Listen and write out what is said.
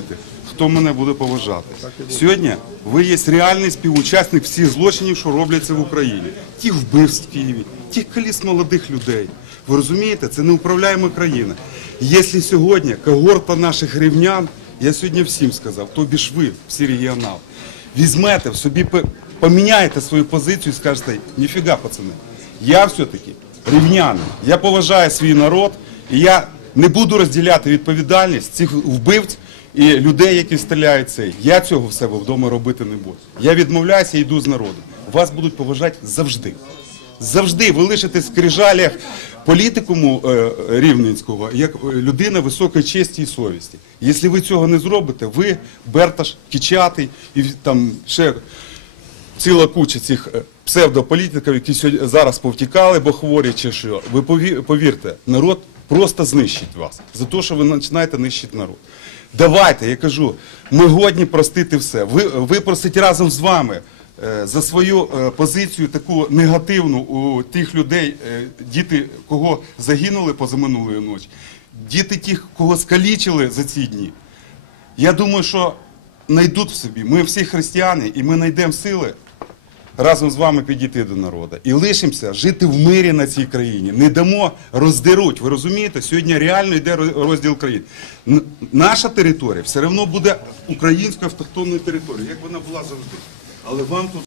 любити, хто мене буде поважати. Сьогодні ви є реальний співучасник всіх злочинів, що робляться в Україні. Тих вбивств в Києві, тих коліс молодих людей. Ви розумієте, це неуправляєма країна. Якщо сьогодні когорта наших рівнян, я сьогодні всім сказав, тобі ж ви, всі регіонали, візьмете в собі, поміняєте свою позицію і скажете, ніфіга, пацани, я все-таки рівнянин, я поважаю свій народ, і я не буду розділяти відповідальність цих вбивць і людей, які стріляють цей. Я цього в себе вдома робити не буду. Я відмовляюся і йду з народом. Вас будуть поважати завжди. Завжди ви лишитесь в скрижалях політикуму е, рівненського як е, людина високої честі і совісті. Якщо ви цього не зробите, ви Берташ, Кічатий і там ще ціла куча цих е, псевдополітиків, які сьогодні зараз повтікали, бо хворі чи що. Ви пові- повірте, народ просто знищить вас за те, що ви починаєте нищити народ. Давайте, я кажу, ми годні простити все. Ви, випросить разом з вами е, за свою е, позицію таку негативну у тих людей, е, діти, кого загинули позаминулої ночі, діти тих, кого скалічили за ці дні. Я думаю, що знайдуть в собі. Ми всі християни, і ми знайдемо сили разом з вами підійти до народу. І лишимося жити в мирі на цій країні. Не дамо роздеруть. Ви розумієте? Сьогодні реально йде розділ країн. Наша територія все одно буде українською автохтонною територією, як вона була завжди. Але вам тут.